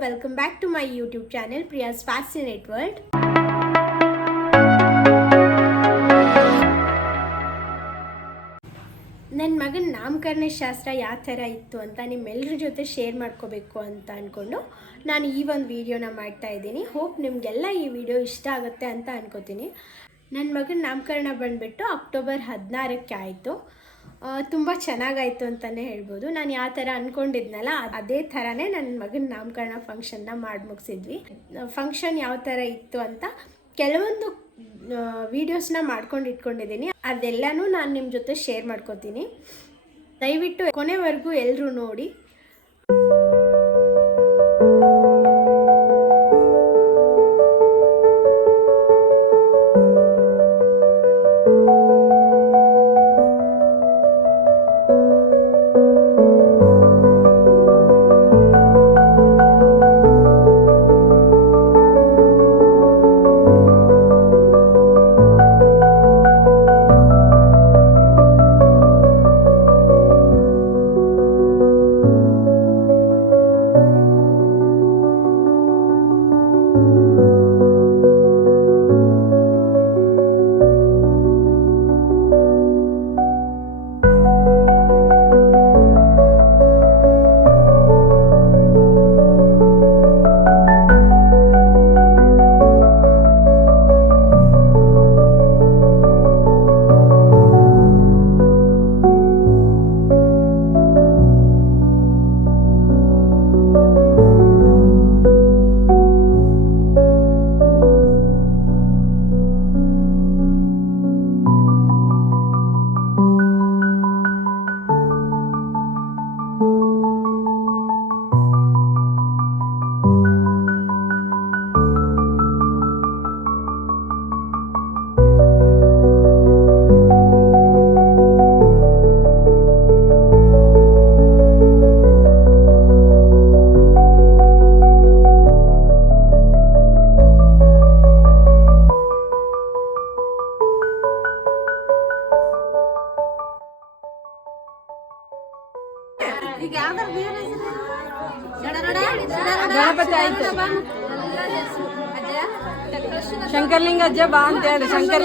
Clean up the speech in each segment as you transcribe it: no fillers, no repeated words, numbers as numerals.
welcome back to my YouTube channel Priya's Fascinate World. ನನ್ನ ಮಗನ ನಾಮಕರಣ ಶಾಸ್ತ್ರ ಯಾವ ಥರ ಇತ್ತು ಅಂತ ನಿಮ್ಮೆಲ್ಲರ ಜೊತೆ ಶೇರ್ ಮಾಡ್ಕೋಬೇಕು ಅಂತ ಅಂದ್ಕೊಂಡು ನಾನು ಈ ಒಂದು ವಿಡಿಯೋನ ಮಾಡ್ತಾ ಇದ್ದೀನಿ. ಹೋಪ್ ನಿಮಗೆಲ್ಲ ಈ ವಿಡಿಯೋ ಇಷ್ಟ ಆಗುತ್ತೆ ಅಂತ ಅನ್ಕೋತೀನಿ. ನನ್ನ ಮಗನ ನಾಮಕರಣ ಬಂದುಬಿಟ್ಟು ಅಕ್ಟೋಬರ್ 16ಕ್ಕೆ ಆಯಿತು. ತುಂಬ ಚೆನ್ನಾಗಾಯಿತು ಅಂತಲೇ ಹೇಳ್ಬೋದು. ನಾನು ಯಾವ ಥರ ಅಂದ್ಕೊಂಡಿದ್ನಲ್ಲ ಅದೇ ಥರನೇ ನನ್ನ ಮಗನ ನಾಮಕರಣ ಫಂಕ್ಷನ್ನ ಮಾಡಿ ಮುಗಿಸಿದ್ವಿ. ಫಂಕ್ಷನ್ ಯಾವ ಥರ ಇತ್ತು ಅಂತ ಕೆಲವೊಂದು ವೀಡಿಯೋಸ್ನ ಮಾಡ್ಕೊಂಡು ಇಟ್ಕೊಂಡಿದ್ದೀನಿ. ಅದೆಲ್ಲನೂ ನಾನು ನಿಮ್ಮ ಜೊತೆ ಶೇರ್ ಮಾಡ್ಕೋತೀನಿ. ದಯವಿಟ್ಟು ಕೊನೆವರೆಗೂ ಎಲ್ಲರೂ ನೋಡಿ. ಗಣಪತಿ ಆಯ್ತು. ಶಂಕರ್ಲಿಂಗ ಅಜ್ಜ ಬಾ ಅಂತ ಹೇಳಿ. ಶಂಕರ್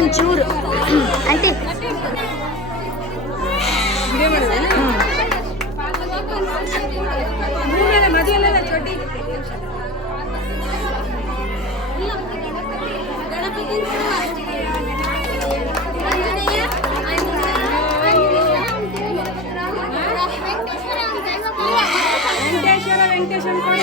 ಒಂಚೂರು ಅಂತೆ ಮದುವೆಲ್ಲ ಚೊಟ್ಟಿ ವೆಂಕಟೇಶ್ವರ ಕೊಡ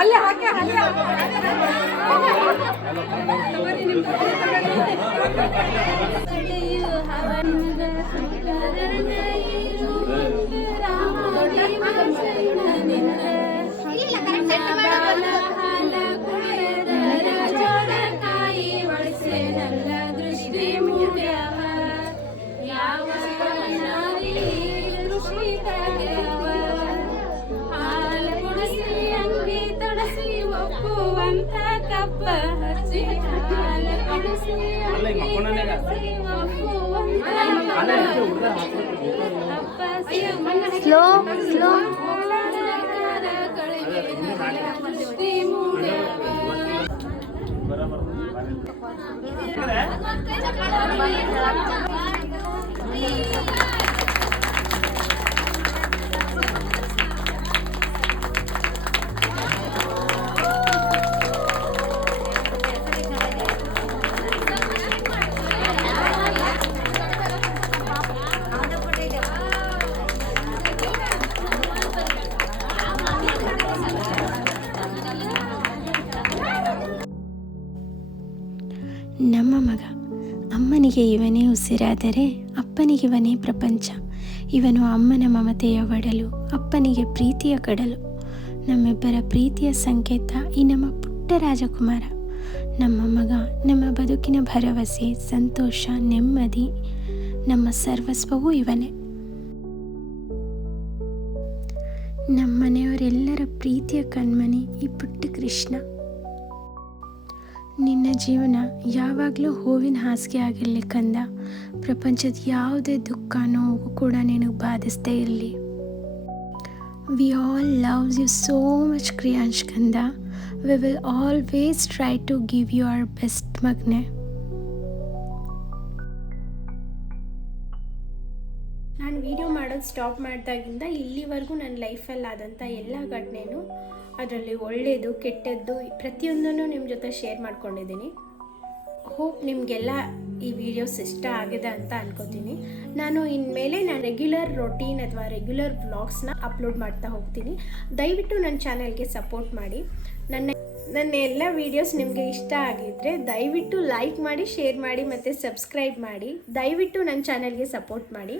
ಅಲ್ಲೇ ಹಾಕಿ ಸ್ಲೋ ಸ್ಲೋ ಅಮ್ಮನಿಗೆ ಇವನೇ ಉಸಿರಾದರೆ ಅಪ್ಪನಿಗಿವನೇ ಪ್ರಪಂಚ. ಇವನು ಅಮ್ಮನ ಮಮತೆಯ ಒಡಲು, ಅಪ್ಪನಿಗೆ ಪ್ರೀತಿಯ ಕಡಲು. ನಮ್ಮಿಬ್ಬರ ಪ್ರೀತಿಯ ಸಂಕೇತ ಈ ನಮ್ಮ ಪುಟ್ಟ ರಾಜಕುಮಾರ. ನಮ್ಮ ಮಗ, ನಮ್ಮ ಬದುಕಿನ ಭರವಸೆ, ಸಂತೋಷ, ನೆಮ್ಮದಿ, ನಮ್ಮ ಸರ್ವಸ್ವವೂ ಇವನೇ. ನಮ್ಮನೆಯವರೆಲ್ಲರ ಪ್ರೀತಿಯ ಕಣ್ಮಣಿ ಈ ಪುಟ್ಟ ಕೃಷ್ಣ. ನಿನ್ನ ಜೀವನ ಯಾವಾಗಲೂ ಹೂವಿನ ಹಾಸಿಗೆ ಆಗಿರಲಿ ಕಂದ. ಪ್ರಪಂಚದ ಯಾವುದೇ ದುಃಖ ನೋವು ಕೂಡ ನಿನಗೆ ಬಾಧಿಸ್ದೇ ಇರಲಿ. We all loves you so much Kriyansh ಕಂದ. We will always try to give you our best ಮಗನೆ. ನಾನು ವಿಡಿಯೋ ಮಾಡೋದು ಸ್ಟಾಪ್ ಮಾಡಿದಾಗಿಂದ ಇಲ್ಲಿವರೆಗೂ ನನ್ನ ಲೈಫಲ್ಲಿ ಆದಂಥ ಎಲ್ಲ ಘಟನೆನೂ, ಅದರಲ್ಲಿ ಒಳ್ಳೆಯದು ಕೆಟ್ಟದ್ದು ಪ್ರತಿಯೊಂದನ್ನು ನಿಮ್ಮ ಜೊತೆ ಶೇರ್ ಮಾಡ್ಕೊಂಡಿದ್ದೀನಿ. ಹೋಪ್ ನಿಮಗೆಲ್ಲ ಈ ವಿಡಿಯೋಸ್ ಇಷ್ಟ ಆಗಿದೆ ಅಂತ ಅನ್ಕೋತೀನಿ. ನಾನು ಇನ್ಮೇಲೆ ರೆಗ್ಯುಲರ್ ರೊಟೀನ್ ಅಥವಾ ರೆಗ್ಯುಲರ್ ವ್ಲಾಗ್ಸ್ನ ಅಪ್ಲೋಡ್ ಮಾಡ್ತಾ ಹೋಗ್ತೀನಿ. ದಯವಿಟ್ಟು ನನ್ನ ಚಾನಲ್ಗೆ ಸಪೋರ್ಟ್ ಮಾಡಿ. ನನ್ನ ಎಲ್ಲ ವೀಡಿಯೋಸ್ ನಿಮಗೆ ಇಷ್ಟ ಆಗಿದ್ದರೆ ದಯವಿಟ್ಟು ಲೈಕ್ ಮಾಡಿ, ಶೇರ್ ಮಾಡಿ ಮತ್ತು ಸಬ್ಸ್ಕ್ರೈಬ್ ಮಾಡಿ. ದಯವಿಟ್ಟು ನನ್ನ ಚಾನಲ್ಗೆ ಸಪೋರ್ಟ್ ಮಾಡಿ.